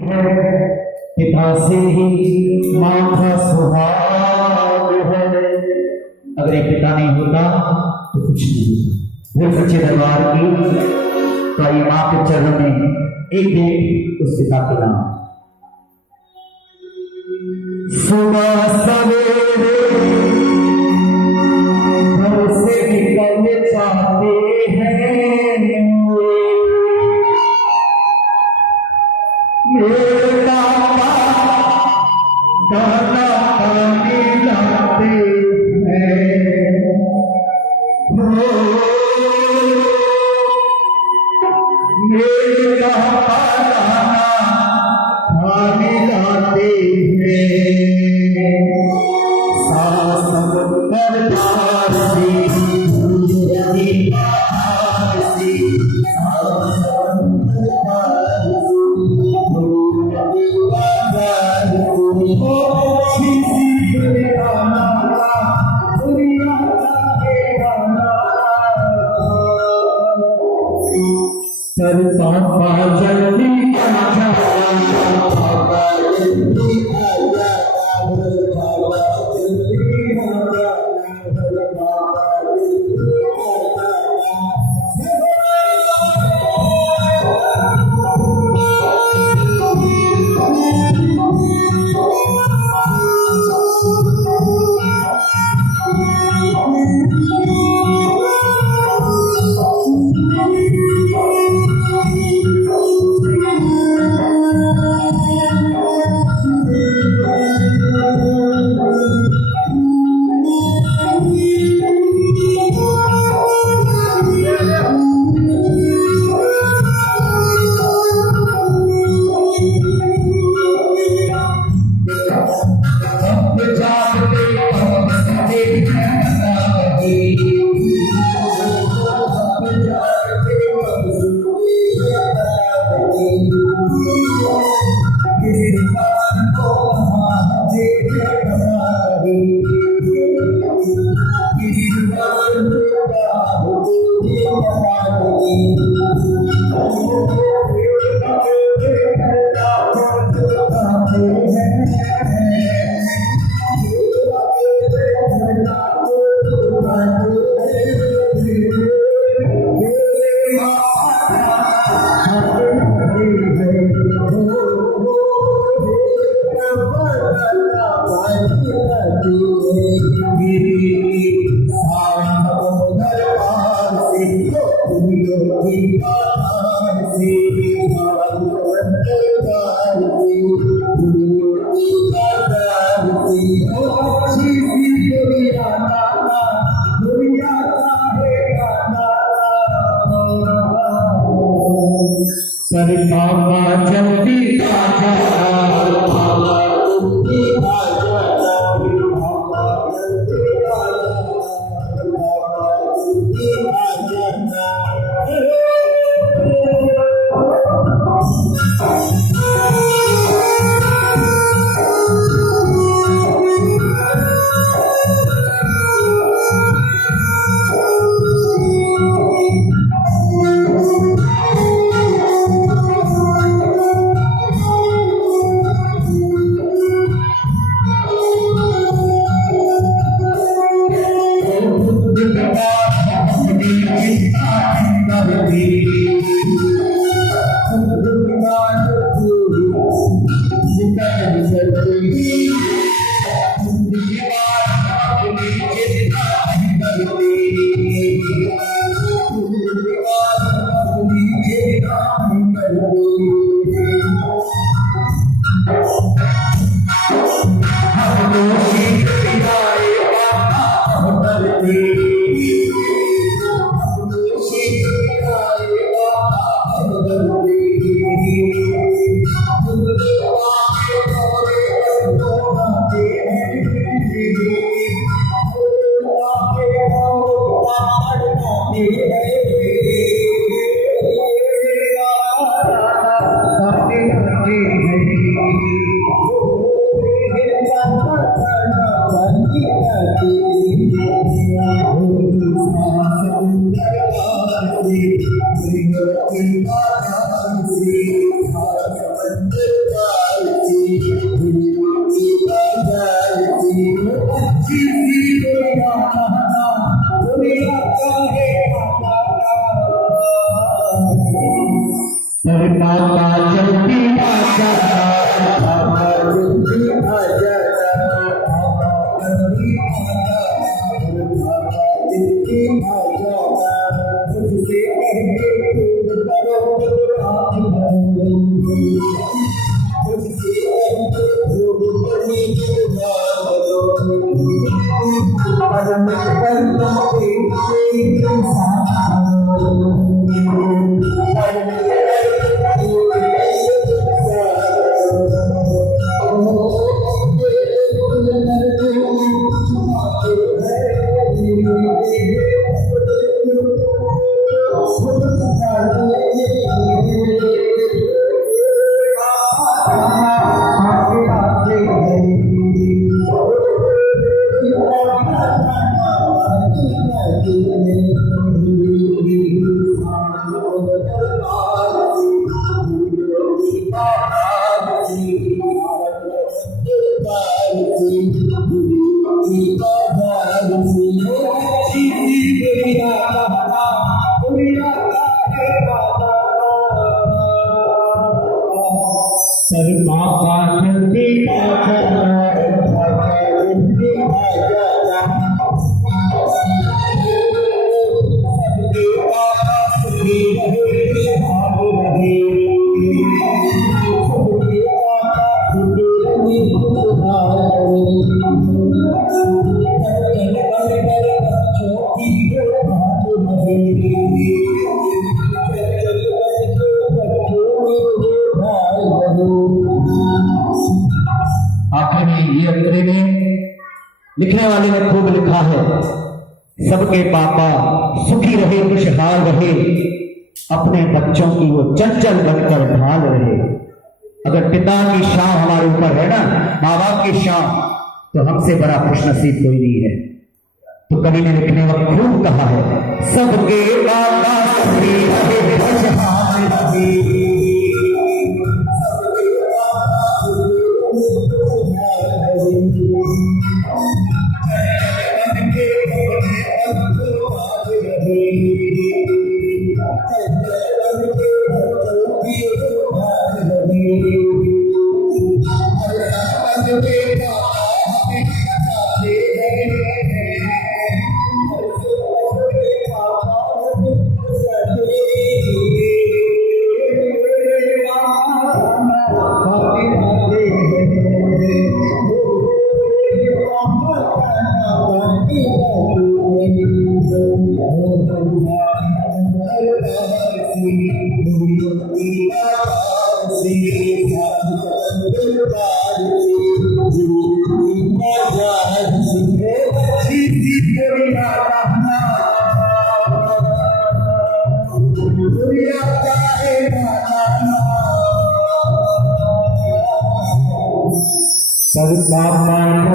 पिता से ही माँ का स्वभाव है। अगर एक पिता नहीं होता तो कुछ नहीं होता। वो सच्चे दरबार की तो ये माँ के चरणों में एक दिन उस पिता के नाम। सुबह सवेरे घर से निकलने चाहते हैं, दाना पानी लाते हैं, मेरा दाना पानी लाते हैं। सास समुद्र पार से नदी पार से, सास समुद्र पार सर पापा जल्दी जल्दी आखिर में ये अंतरे में लिखने वाले ने खूब लिखा है, सबके पापा सुखी रहे खुशहाल रहे, अपने बच्चों की वो चंचल बनकर ढाल रहे। अगर पिता की शान हमारे ऊपर है ना, माँ बाप की शान, तो हमसे बड़ा खुशनसीब कोई नहीं है। तो कवि ने लिखने वक्त खूब कहा है, सबके पापा सुखी रहे खुशहाल रहे, Sarva